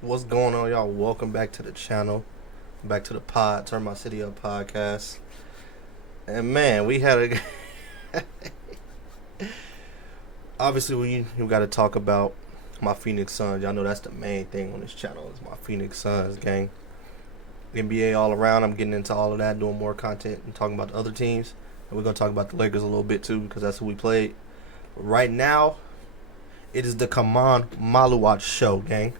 What's going on, y'all? Welcome back to the channel, back to the pod, Turn My City Up podcast. And man, we had a obviously we got to talk about my Phoenix Suns. Y'all know that's the main thing on this channel is my Phoenix Suns gang. NBA all around. I'm getting into all of that, doing more content and talking about the other teams. And we're gonna talk about the Lakers a little bit too because that's who we played. Right now, it is the Khaman Maluwat show, gang.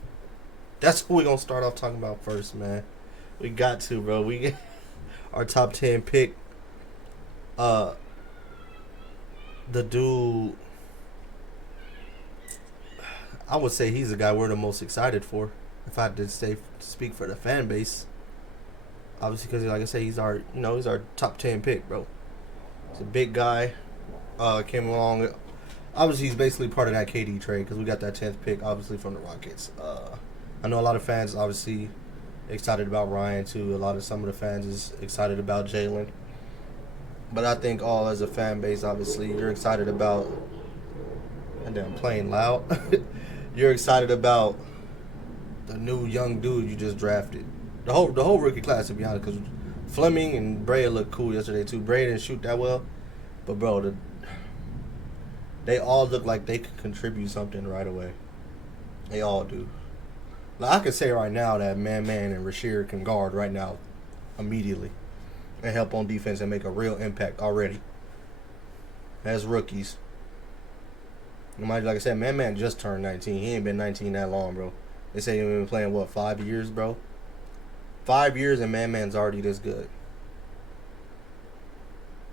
That's who we're gonna start off talking about first, man. We got to, bro. We our top 10 pick. Uh, the dude, I would say he's the guy we're the most excited for. If I had to speak for the fan base, obviously because like I say, he's our top 10 pick, bro. He's a big guy. Came along. Obviously, he's basically part of that KD trade because we got that 10th pick, obviously from the Rockets. I know a lot of fans obviously excited about Ryan too. Some of the fans is excited about Jalen. But I think all as a fan base, obviously, you're excited about. And I'm playing loud. You're excited about the new young dude you just drafted. The whole rookie class, to be honest, because Fleming and Bray looked cool yesterday too. Bray didn't shoot that well, but bro, they all look like they could contribute something right away. They all do. Like, I can say right now that Man and Rasheer can guard right now, immediately, and help on defense and make a real impact already. As rookies. Like I said, Man just turned 19. He ain't been 19 that long, bro. They say he's been playing, 5 years, bro? 5 years and Man's already this good.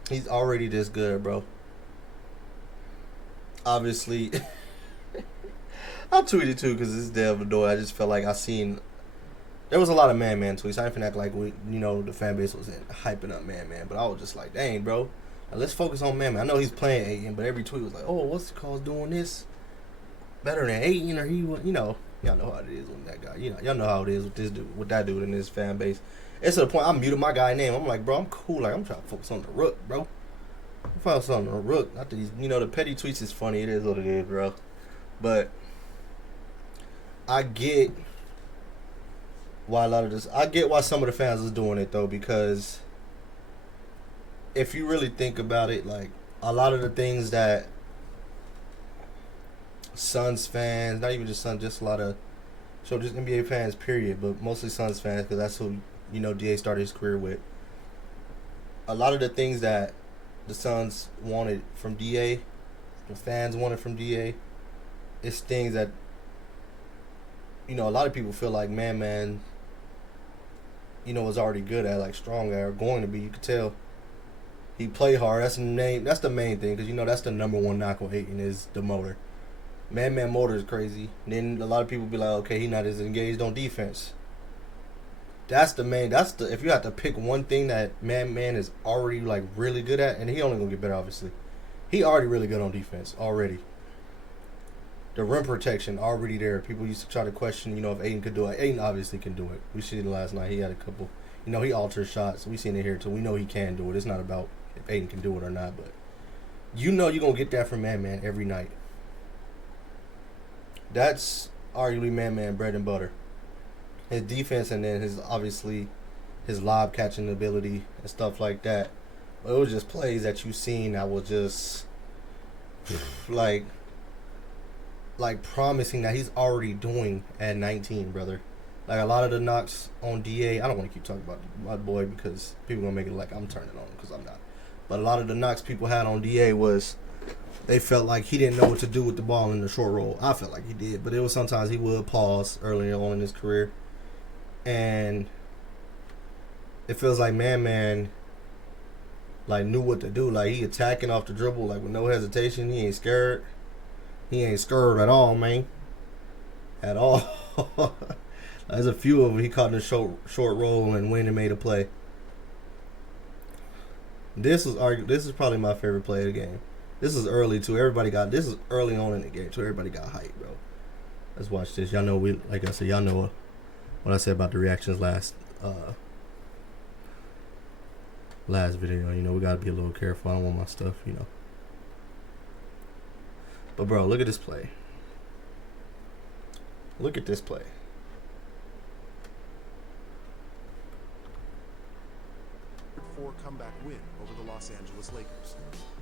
He's already this good, bro. Obviously, I tweeted too because this is Delvador. I just felt like there was a lot of Man tweets. I didn't act like the fan base was hyping up Man, but I was just like, dang, bro. Now let's focus on Man. I know he's playing Ayton, but every tweet was like, oh, what's the cause doing this better than Ayton, or y'all know how it is with that guy. Y'all know how it is with this dude, with that dude in this fan base. It's to the point I muted my guy name. I'm like, bro, I'm cool. Like, I'm trying to focus on the Rook, bro. I'm focused on the Rook. Not these, the petty tweets is funny. It is what it is, bro. But I get why some of the fans is doing it though, because if you really think about it, like a lot of the things that Suns fans, not even just Suns, just just NBA fans, period, but mostly Suns fans, because that's who Da started his career with. A lot of the things that the Suns wanted from Da, the fans wanted from Da, is things that a lot of people feel like Man was already good at, like strong at, or going to be. You could tell he played hard. That's the main thing, because that's the number one knock on Ayton is the motor. Man motor is crazy. And then a lot of people be like, okay, he not as engaged on defense. If you have to pick one thing that Man is already like really good at, and he only gonna get better, obviously. He already really good on defense already. The rim protection already there. People used to try to question, if Ayton could do it. Ayton obviously can do it. We seen it last night. He had a couple. He alters shots. We seen it here too. We know he can do it. It's not about if Ayton can do it or not, but you're gonna get that from Man every night. That's arguably Man bread and butter. His defense, and then his lob catching ability and stuff like that. But it was just plays that you seen that was just like promising that he's already doing at 19, brother. Like a lot of the knocks on Da, I don't want to keep talking about my boy because people gonna make it like I'm turning on him, because I'm not. But a lot of the knocks people had on Da was they felt like he didn't know what to do with the ball in the short roll. I felt like he did, but it was sometimes he would pause early on in his career, and it feels like Man like knew what to do. Like he attacking off the dribble, like with no hesitation. He ain't scared. He ain't scared at all, man. At all. There's a few of them he caught in a short roll and went and made a play. This is probably my favorite play of the game. This is early too. This is early on in the game too. Everybody got hype, bro. Let's watch this. Y'all know like I said, y'all know what I said about the reactions last video. We gotta be a little careful. I don't want my stuff, But bro, look at this play. Look at this play. comeback win over the Los Angeles Lakers.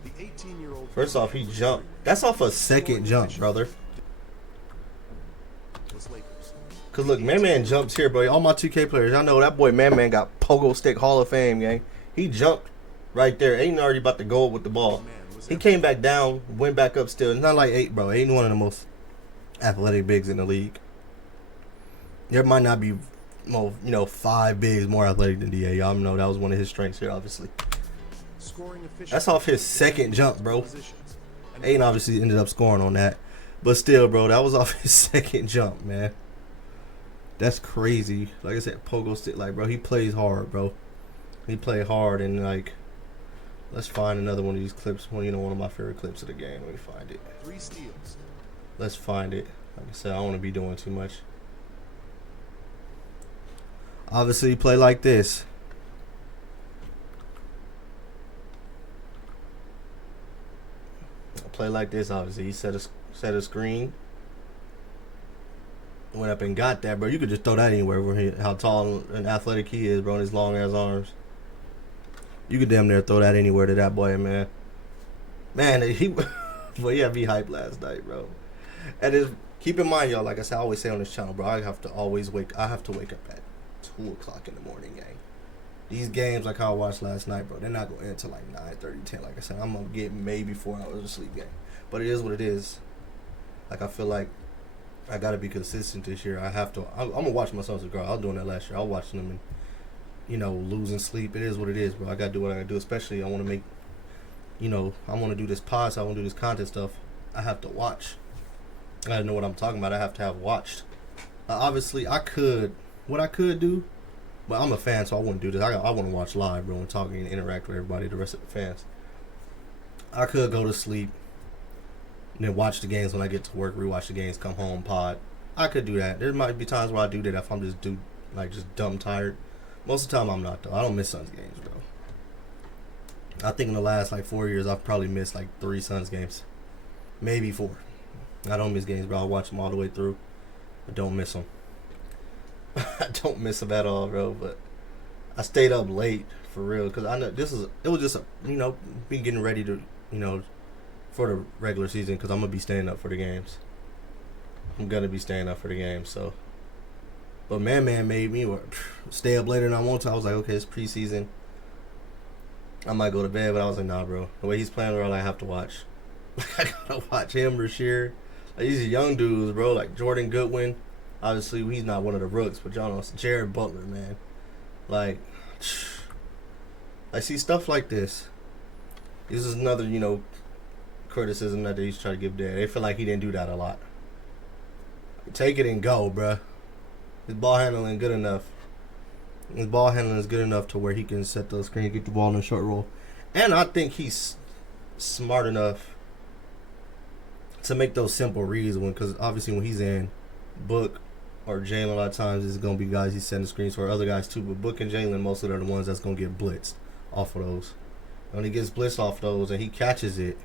The 18-year-old First off, he jumped. That's off a second jump, brother. Cause look, Man jumps here, bro. All my 2K players, I know that boy Man got Pogo Stick Hall of Fame, gang. He jumped right there. Aiden already about to go up with the ball. He came back down, went back up still. It's not like Aiden, bro. Aiden one of the most athletic bigs in the league. There might not be, you know, 5 bigs more athletic than DA. Y'all know that was one of his strengths here, obviously. That's off his second jump, bro. Aiden obviously ended up scoring on that. But still, bro, that was off his second jump, man. That's crazy. Like I said, Pogo Stick, like, bro, he plays hard, bro. He played hard, and, like, let's find another one of these clips. Well, you know, one of my favorite clips of the game. Let me find it. 3 steals. Let's find it. Like I said, I don't want to be doing too much. Obviously, play like this. Play like this, obviously. He set a screen. Went up and got that, bro. You could just throw that anywhere. How tall and athletic he is, bro, and his long ass arms. You could damn near throw that anywhere to that boy, man. Man, he had me hyped last night, bro. And keep in mind, y'all, like I said, I always say on this channel, bro, I have to wake up at 2 o'clock in the morning, gang. These games, like how I watched last night, bro, they're not going to end until like 9:30, 10. Like I said, I'm going to get maybe 4 hours of sleep, gang. But it is what it is. Like, I feel like I got to be consistent this year. I'm going to watch my sons grow. I was doing that last year. I was watching them and, you know, losing sleep. It is what it is, bro. I got to do what I got to do. Especially, I want to make, you know, I want to do this pod, so I want to do this content stuff. I have to watch. I got to know what I'm talking about. I have to have watched. Obviously, what I could do, but I'm a fan, so I wouldn't do this. I want to watch live, bro, and talk and interact with everybody, the rest of the fans. I could go to sleep and then watch the games when I get to work, rewatch the games, come home, pod. I could do that. There might be times where I do that if I'm just dumb tired. Most of the time I'm not, though. I don't miss Suns games, bro. I think in the last, 4 years, I've probably missed, 3 Suns games. Maybe 4. I don't miss games, bro. I watch them all the way through. I don't miss them. I don't miss them at all, bro. But I stayed up late, for real, because I know it was just, me getting ready to, for the regular season, because I'm going to be staying up for the games. I'm going to be staying up for the games, so. But Man made me stay up later than I want to. I was like, okay, it's preseason. I might go to bed, but I was like, nah, bro. The way he's playing, bro, I have to watch. I gotta watch him, Rasheer. These young dudes, bro, like Jordan Goodwin. Obviously, he's not one of the rooks, but y'all know Jared Butler, man. I see stuff like this. This is another, criticism that they used to try to give Dad. They feel like he didn't do that a lot. Take it and go, bruh. His ball handling good enough. His ball handling is good enough to where he can set the screen, get the ball in a short roll. And I think he's smart enough to make those simple reads because obviously when he's in Book or Jalen, a lot of times it's going to be guys he's setting screens for, other guys too. But Book and Jalen mostly are the ones that's going to get blitzed off of those. When he gets blitzed off those and he catches it,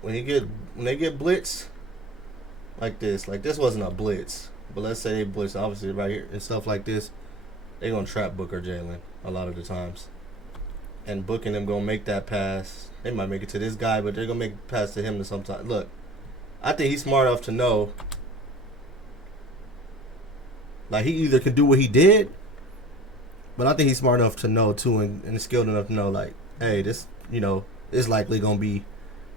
when they get blitzed like this wasn't a blitz, but let's say they blitz obviously right here and stuff like this, they're gonna trap Book or Jalen a lot of the times, and Book and them gonna make that pass. They might make it to this guy, but they're gonna make a pass to him to sometimes. Look, I think he's smart enough to know, he either can do what he did, but I think he's smart enough to know too, and skilled enough to know hey, this it's likely gonna be,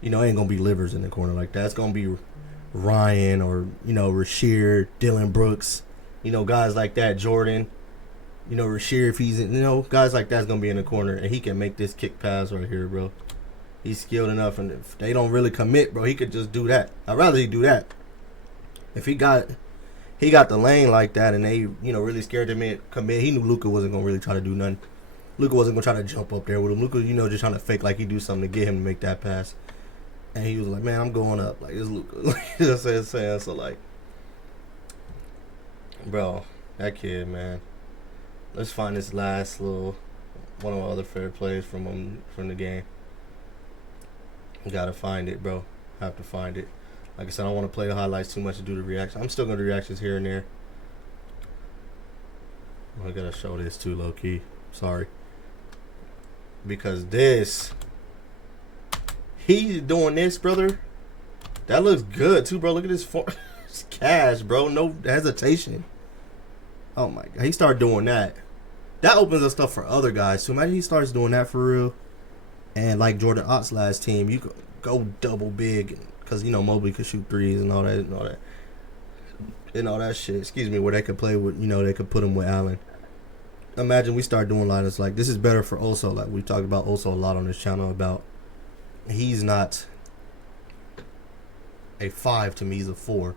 ain't gonna be Livers in the corner like that. It's gonna be Ryan or Rasheer, Dylan Brooks, guys like that, Jordan, Rasheer, if he's in, guys like that's gonna be in the corner, and he can make this kick pass right here, bro. He's skilled enough, and if they don't really commit, bro, he could just do that. I'd rather he do that. If he got the lane like that, and they really scared him to commit, he knew Luka wasn't gonna really try to do nothing. Luka wasn't gonna try to jump up there with him. Luka, just trying to fake like he do something to get him to make that pass. And he was like, man, I'm going up. It's Luka. You know what I'm saying? So, bro, that kid, man. Let's find this last one of my other favorite plays from the game. Gotta find it, bro. Have to find it. Like I said, I don't want to play the highlights too much to do the reaction. I'm still going to do reactions here and there. I gotta show this too, low key. Sorry. Because this, he's doing this, brother. That looks good too, bro. Look at this it's cash, bro. No hesitation. Oh my god, he started doing that. That opens up stuff for other guys. So imagine he starts doing that for real. And like Jordan Ott's last team, you could go double big because you know Mobley could shoot threes and all that and all that shit. Excuse me, where they could play with, you know, they could put him with Allen. Imagine we start doing lineups like this is better for Oso. Like we talked about Oso a lot on this channel about he's not a 5 to me, he's a 4.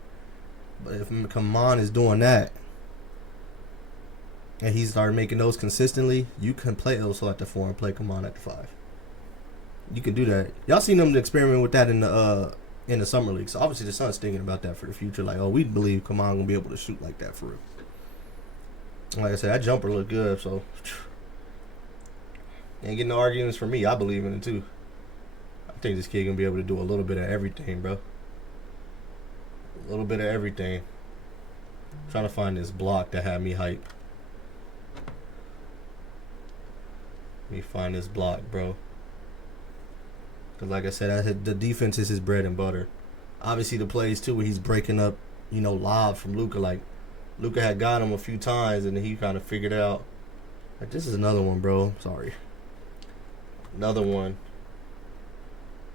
But if Khaman is doing that and he started making those consistently, you can play Oso at the 4 and play Khaman at the 5. You can do that. Y'all seen them experiment with that in the summer league. So obviously the Suns thinking about that for the future. Like, oh, we believe Khaman gonna be able to shoot like that for real. Like I said, that jumper looked good, so ain't getting no arguments for me. I believe in it too. I think this kid gonna be able to do a little bit of everything, bro. A little bit of everything. I'm trying to find this block that had me hype. Let me find this block, bro. Cause like I said, the defense is his bread and butter. Obviously the plays too, where he's breaking up, you know, lob from Luka. Like Luka had got him a few times, and then he kind of figured out. Like, this is another one, bro. Sorry. Another one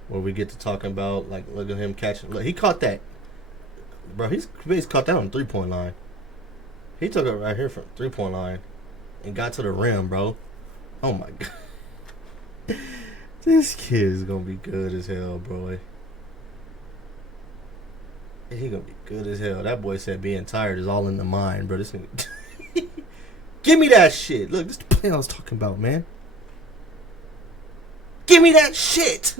where we get to talking about, like, look at him catching. Look, he caught that. Bro, he's caught that on the 3-point line. He took it right here from 3-point line and got to the rim, bro. Oh, my God. This kid is going to be good as hell, bro. He gonna be good as hell. That boy said being tired is all in the mind, bro. This nigga. Give me that shit. Look, this is the play I was talking about, man. Give me that shit.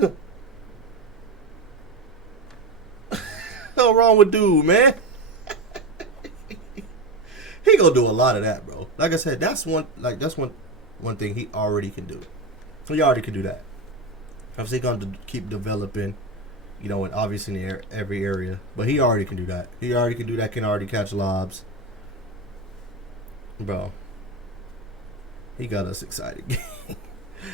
What's wrong with dude, man? He gonna do a lot of that, bro. Like I said, that's one thing he already can do. He already can do that. Obviously, gonna keep developing. You know, and obviously in every area. But he already can do that. He already can do that, can already catch lobs. Bro. He got us excited.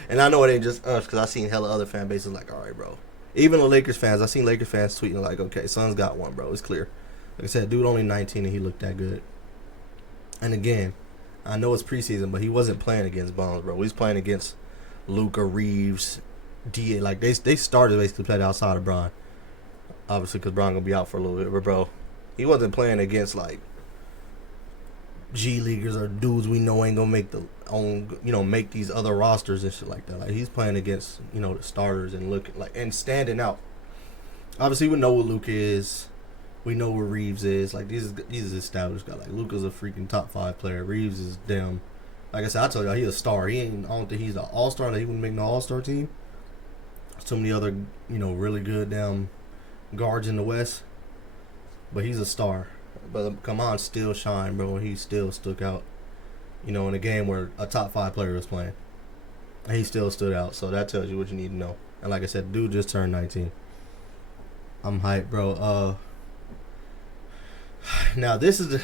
And I know it ain't just us, because I seen hella other fan bases like, all right, bro. Even the Lakers fans, I seen Lakers fans tweeting like, okay, Suns got one, bro. It's clear. Like I said, dude only 19 and he looked that good. And again, I know it's preseason, but he wasn't playing against bums, bro. He's playing against Luka, Reeves, DA. Like, they started basically playing outside of Bron. Obviously, because Bron going to be out for a little bit. But, bro, he wasn't playing against, like, G Leaguers or dudes we know ain't going to make these other rosters and shit like that. Like, he's playing against, you know, the starters and looking, like, and standing out. Obviously, we know what Luka is. We know where Reeves is. Like, these is established guys. Like, Luka's a freaking top 5 player. Reeves is damn. Like I said, I told y'all, he's a star. I don't think he's an all-star. That he wouldn't make no all-star team. So many other, you know, really good damn guards in the West. But he's a star. But Khaman still shine, bro. He still stuck out, you know, in a game where a top 5 player was playing. And he still stood out. So that tells you what you need to know. And like I said, dude just turned 19. I'm hyped, bro. Now this is the.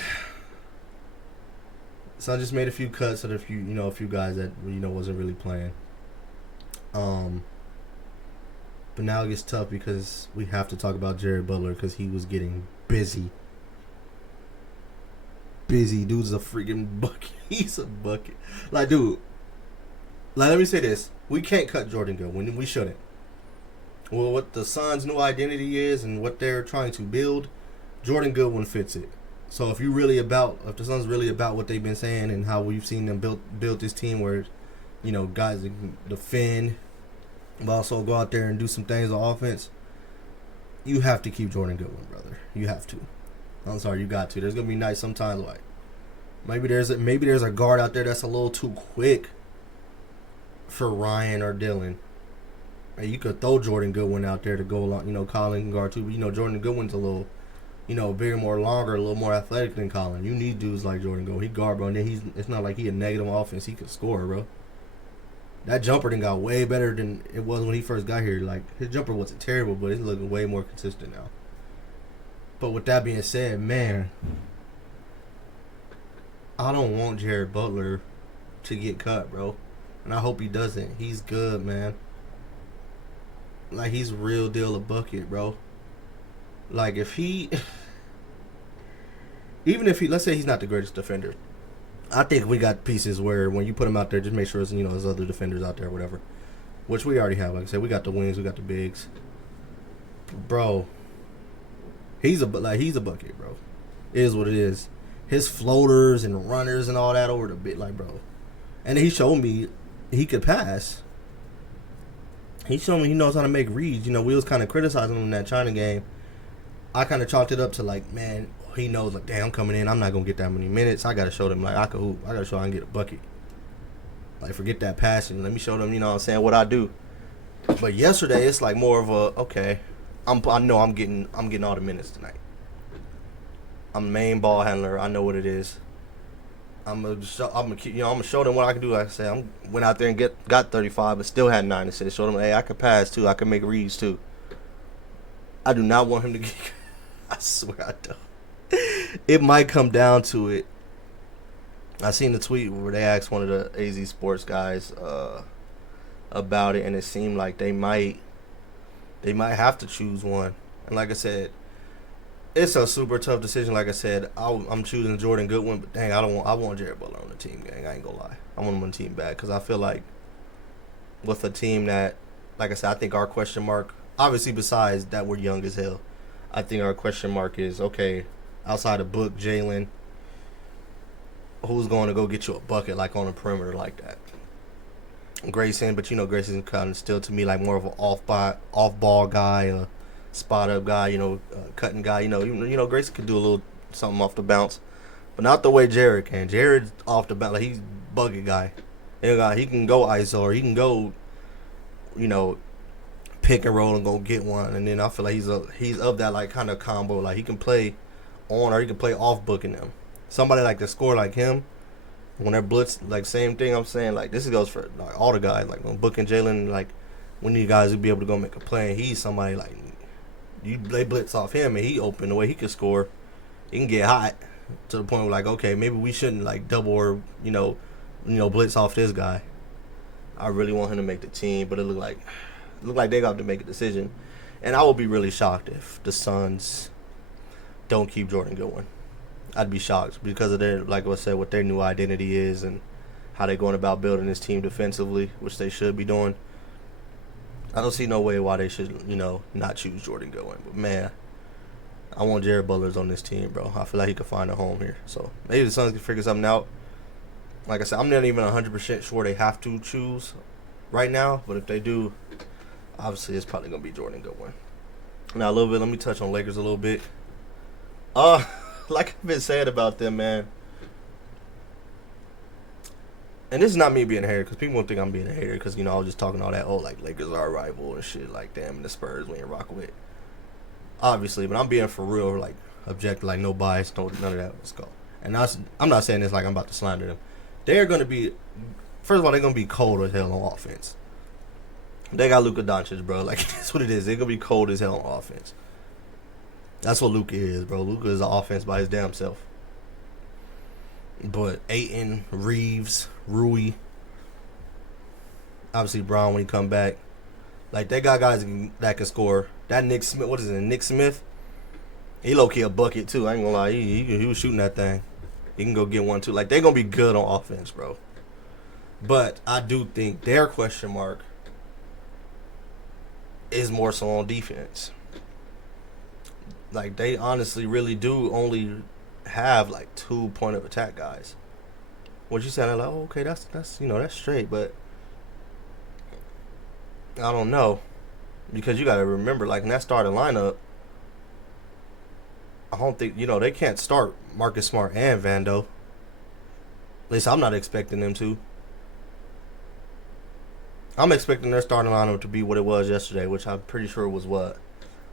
So I just made a few cuts of a few guys that wasn't really playing. But now it gets tough because we have to talk about Jared Butler because he was getting busy. Dude's a freaking bucket. He's a bucket. Like, dude. Like, let me say this: we can't cut Jordan Good when we shouldn't. Well, what the Suns' new identity is and what they're trying to build, Jordan Goodwin fits it. So if the Suns really about what they've been saying and how we've seen them build this team where, you know, guys that can defend, but also go out there and do some things on offense, you have to keep Jordan Goodwin, brother. You have to. I'm sorry, you got to. There's gonna be nights sometimes like maybe there's a guard out there that's a little too quick for Ryan or Dylan. And you could throw Jordan Goodwin out there to go along, you know, Colin can guard too, but you know Jordan Goodwin's a little, you know, bigger, more longer, a little more athletic than Colin. You need dudes like Jordan Goodwin. He guard, bro, and then it's not like he a negative offense. He can score, bro. That jumper then got way better than it was when he first got here. Like, his jumper wasn't terrible, but it's looking way more consistent now. But with that being said, man, I don't want Jared Butler to get cut, bro. And I hope he doesn't. He's good, man. Like, he's real deal a bucket, bro. Like, if he... Even if he... Let's say he's not the greatest defender. I think we got pieces where when you put him out there, just make sure there's other defenders out there or whatever. Which we already have. Like I said, we got the wings, we got the bigs. Bro. He's a bucket, bro. It is what it is. His floaters and runners and all that over the bit, like, bro. And he showed me he could pass. He showed me he knows how to make reads. We was kind of criticizing him in that China game. I kind of chalked it up to, like, man, he knows, like, damn, I'm coming in. I'm not going to get that many minutes. I got to show them, like, I can hoop. I got to show I can get a bucket. Like, forget that passing. Let me show them, what I'm saying, what I do. But yesterday, it's like more of a, okay, I know I'm getting all the minutes tonight. I'm the main ball handler. I know what it is. I'm gonna show them what I can do. Like I said, I went out there and got 35, but still had 9 assists. Show them, hey, I can pass too. I can make reads too. I do not want him to get. I swear I don't. It might come down to it. I seen the tweet where they asked one of the AZ Sports guys about it, and it seemed like they might have to choose one. And like I said, it's a super tough decision. Like I said, I'm choosing Jordan Goodwin, but dang, I want Jared Butler on the team, gang. I ain't gonna lie. I want him on the team back because I feel like with a team that, like I said, I think our question mark, obviously besides that we're young as hell, I think our question mark is, okay, outside of Book, Jalen, who's going to go get you a bucket like on the perimeter like that? Grayson, but Grayson kind of still to me like more of an off ball guy, a spot up guy, cutting guy. Grayson could do a little something off the bounce, but not the way Jared can. Jared's off the bounce, like he's bucket guy. He can go ISO or he can go, pick and roll and go get one. And then I feel like he's of that like kind of combo. Like he can play on or he can play off booking them. Somebody like to score like him. When they're blitz, like same thing I'm saying, like this goes for like all the guys. Like when Book and Jalen, like we need guys to be able to go make a play. And he's somebody like they blitz off him and he open the way he can score. He can get hot to the point where like, okay, maybe we shouldn't like double or blitz off this guy. I really want him to make the team, but it looked like they got to make a decision. And I would be really shocked if the Suns don't keep Jordan Goodwin. I'd be shocked because of their, like I said, what their new identity is and how they're going about building this team defensively, which they should be doing. I don't see no way why they should, not choose Jordan Goodwin. But, man, I want Jared Butler's on this team, bro. I feel like he could find a home here. So, maybe the Suns can figure something out. Like I said, I'm not even 100% sure they have to choose right now. But if they do, obviously it's probably going to be Jordan Goodwin. Now, let me touch on Lakers a little bit. Like I've been saying about them, man. And this is not me being a hater, because people won't think I'm being a hater, because, I was just talking all that, like, Lakers are a rival and shit, like, damn, and the Spurs we ain't rocking with. Obviously, but I'm being for real, like, objective, like, no bias, none of that. Let's go. And I'm not saying this like I'm about to slander them. They're going to be, first of all, they're going to be cold as hell on offense. They got Luka Doncic, bro. Like, that's what it is. They're going to be cold as hell on offense. That's what Luka is, bro. Luka is an offense by his damn self. But Ayton, Reeves, Rui, obviously Brown when he come back, like they got guys that can score. That Nick Smith, what is it? Nick Smith, he low key a bucket too. I ain't gonna lie, he was shooting that thing. He can go get one too. Like they gonna be good on offense, bro. But I do think their question mark is more so on defense. Like they honestly really do only have like 2 point of attack guys. What you said, I'm like, oh, okay, that's that's straight, but I don't know, because you got to remember, like in that starting lineup, I don't think they can't start Marcus Smart and Vando. At least I'm not expecting them to. I'm expecting their starting lineup to be what it was yesterday, which I'm pretty sure was what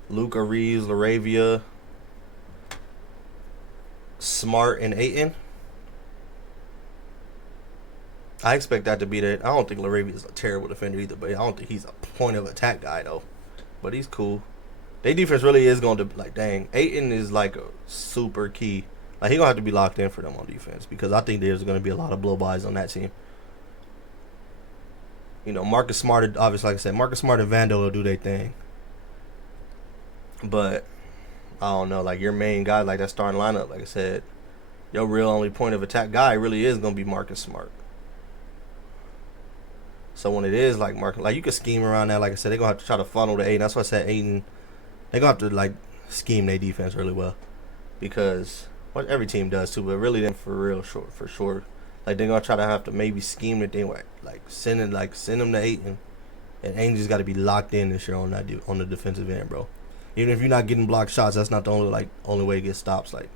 Luka, Reeves, Laravia, Smart, and Ayton. I expect that to be there. I don't think Laravia is a terrible defender either, but I don't think he's a point of attack guy though. But he's cool. Their defense really is going to, like, dang, Ayton is like a super key. Like he gonna have to be locked in for them on defense because I think there's gonna be a lot of blow-bys on that team. You know, Marcus Smart, obviously, like I said, Marcus Smart and Vandal will do their thing. But I don't know, like your main guy, like that starting lineup, like I said, your real only point of attack guy really is gonna be Marcus Smart. So when it is like Marcus, like you can scheme around that. Like I said, they're gonna have to try to funnel the Aiden. That's why I said Aiden. They're gonna have to like scheme their defense really well because what every team does too, but really them for real short for sure. Like they're gonna try to have to maybe scheme the thing like send them to Aiden, and Aiden just got to be locked in this year on the defensive end, bro. Even if you're not getting blocked shots, that's not the only way to get stops. Like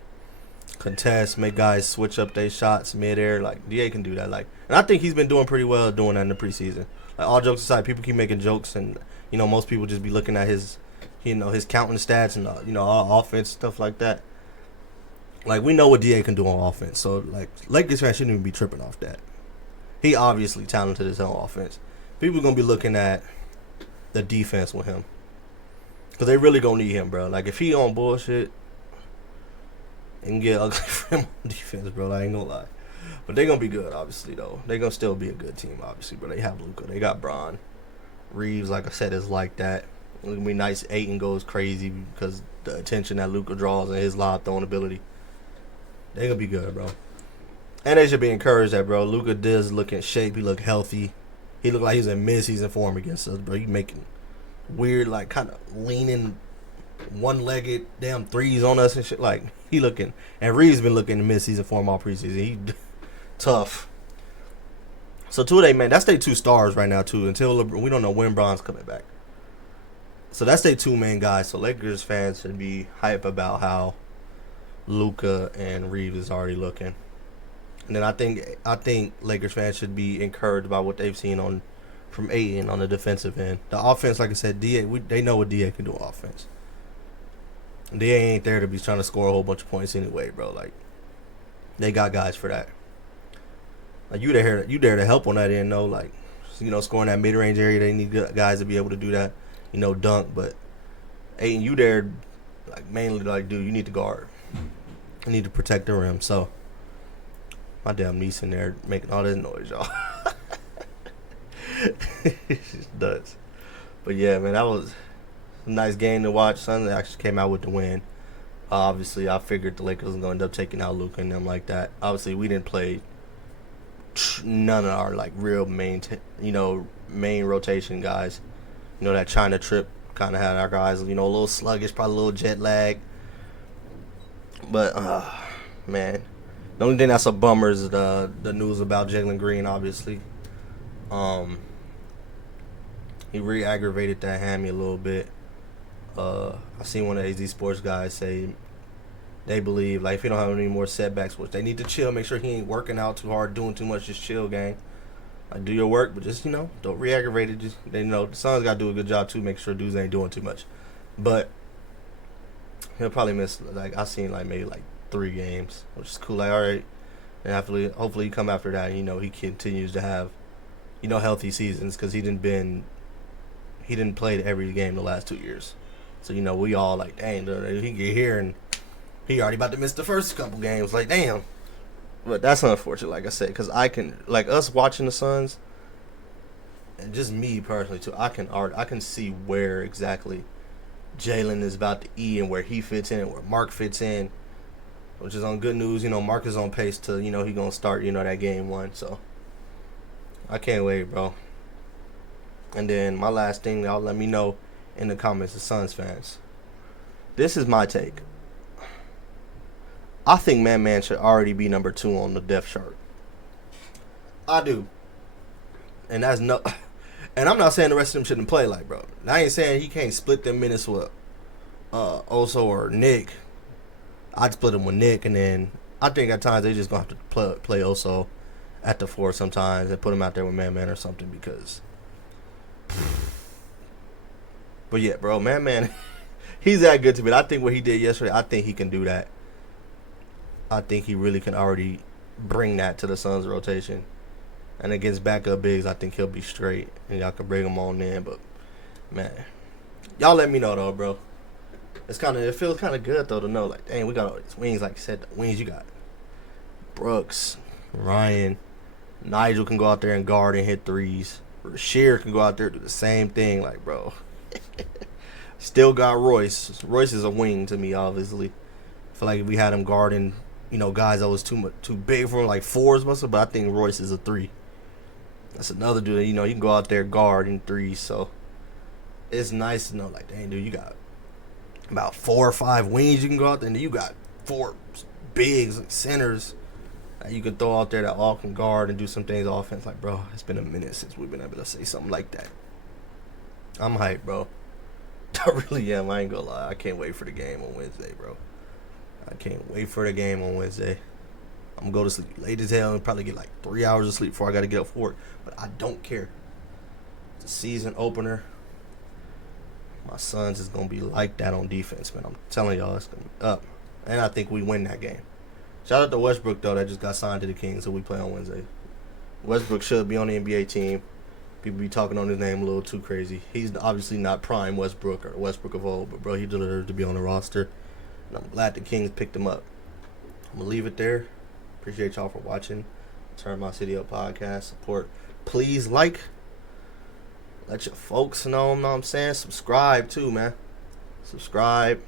contest, make guys switch up their shots midair. Like DA can do that. Like, and I think he's been doing pretty well doing that in the preseason. Like all jokes aside, people keep making jokes, and you know most people just be looking at his, his counting stats and all offense stuff like that. Like we know what DA can do on offense, so like Lakers fans shouldn't even be tripping off that. He obviously talented as hell on offense. People gonna be looking at the defense with him. Because they really gonna need him, bro. Like, if he on bullshit, it can get ugly for him on defense, bro. I ain't gonna lie. But they gonna be good, obviously, though. They gonna still be a good team, obviously. But they have Luka. They got Bron. Reeves, like I said, is like that. It's gonna be nice. Ayton goes crazy because the attention that Luka draws and his lob throwing ability. They gonna be good, bro. And they should be encouraged that, bro. Luka does look in shape. He look healthy. He looked like he was in mid-season form against us, bro. He making weird, like, kind of leaning one-legged damn threes on us and shit. Like, he looking. And Reeves been looking in mid-season form all preseason. He tough. So, two of they, man, that's their two stars right now, too. Until we don't know when Bron's coming back. So, that's their two main guys. So, Lakers fans should be hype about how Luka and Reeves is already looking. And then I think Lakers fans should be encouraged by what they've seen from Ayton on the defensive end. The offense, like I said, they know what DA can do on offense. DA ain't there to be trying to score a whole bunch of points anyway, bro. Like, they got guys for that. Like, you there to help on that end, though. Like, scoring that mid-range area, they need guys to be able to do that, dunk. But Ayton, you there, like, mainly, like, dude, you need to guard. You need to protect the rim, so. My damn niece in there making all this noise, y'all. She's nuts. But yeah, man, that was a nice game to watch. Sunday actually came out with the win. Obviously, I figured the Lakers was going to end up taking out Luka and them like that. Obviously, we didn't play none of our like real main rotation guys. That China trip kind of had our guys, a little sluggish, probably a little jet lag. But man. The only thing that's a bummer is the news about Jalen Green, obviously. He re-aggravated that hammy a little bit. I seen one of the AZ Sports guys say they believe, like, if he don't have any more setbacks, which they need to chill, make sure he ain't working out too hard, doing too much, just chill, gang. Like, do your work, but just, don't re-aggravate it. Just, the Suns got to do a good job, too, make sure dudes ain't doing too much. But he'll probably miss, like, I seen, like, maybe, like, 3 games, which is cool. Like, all right, and hopefully he come after that. He continues to have, healthy seasons because he didn't play every game the last 2 years. So we all like, dang, he get here and he already about to miss the first couple games. Like, damn. But that's unfortunate, like I said, because I can us watching the Suns, and just me personally too. I can see where exactly Jalen is about to eat and where he fits in and where Mark fits in. Which is on good news. Mark is on pace to, he going to start, that game 1. So, I can't wait, bro. And then my last thing, y'all let me know in the comments, the Suns fans. This is my take. I think Man should already be number 2 on the depth chart. I do. And that's no... And I'm not saying the rest of them shouldn't play like, bro. I ain't saying he can't split them minutes with Oso or Nick. I'd split him with Nick, and then I think at times they just going to have to play Oso at the 4 sometimes and put him out there with Man or something because... But yeah, bro, Man, he's that good to me. I think what he did yesterday, I think he can do that. I think he really can already bring that to the Suns rotation. And against backup bigs, I think he'll be straight, and y'all can bring him on in. But, man, y'all let me know, though, bro. it feels kind of good though to know like, dang, we got all these wings. Like you said, the wings you got. Brooks, Ryan, Nigel can go out there and guard and hit threes. Rasheer can go out there and do the same thing. Like, bro, still got Royce. Royce is a wing to me, obviously. I feel like if we had him guarding, guys that was too big for him, like fours, muscle. But I think Royce is a 3. That's another dude that, you can go out there guarding threes. So it's nice to know, like, dang, dude, you got about 4 or 5 wings you can go out there, and then you got 4 bigs, like centers, that you can throw out there that all can guard and do some things offense. Like, bro, it's been a minute since we've been able to say something like that. I'm hyped, bro. I really am. I ain't gonna lie. I can't wait for the game on Wednesday, bro. I can't wait for the game on Wednesday. I'm gonna go to sleep late as hell and probably get like 3 hours of sleep before I gotta get up for work. But I don't care. It's a season opener. My Suns is gonna be like that on defense, man. I'm telling y'all, it's gonna be up. And I think we win that game. Shout out to Westbrook though, that just got signed to the Kings, so we play on Wednesday. Westbrook should be on the NBA team. People be talking on his name a little too crazy. He's obviously not prime Westbrook or Westbrook of old, but bro, he deserves to be on the roster. And I'm glad the Kings picked him up. I'm gonna leave it there. Appreciate y'all for watching. Turn My City Up podcast. Support. Please like. Let your folks know what I'm saying. Subscribe too, man. Subscribe.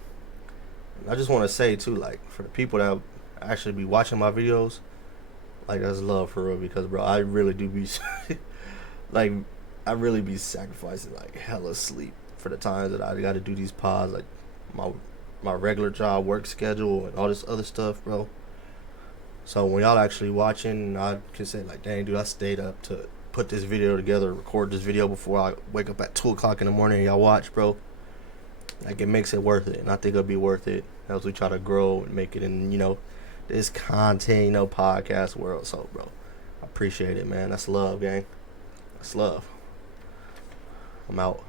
And I just want to say too, like, for the people that actually be watching my videos, like, that's love for real, because bro, I really do be like, I really be sacrificing like hella sleep for the times that I got to do these pods, like my regular job, work schedule, and all this other stuff, bro. So when y'all actually watching, I can say like, dang, dude, I stayed up to put this video together, record this video before I wake up at 2 o'clock in the morning and y'all watch, bro. Like, it makes it worth it, and I think it'll be worth it as we try to grow and make it in, this content, podcast world. So, bro, I appreciate it, man. That's love, gang. That's love. I'm out.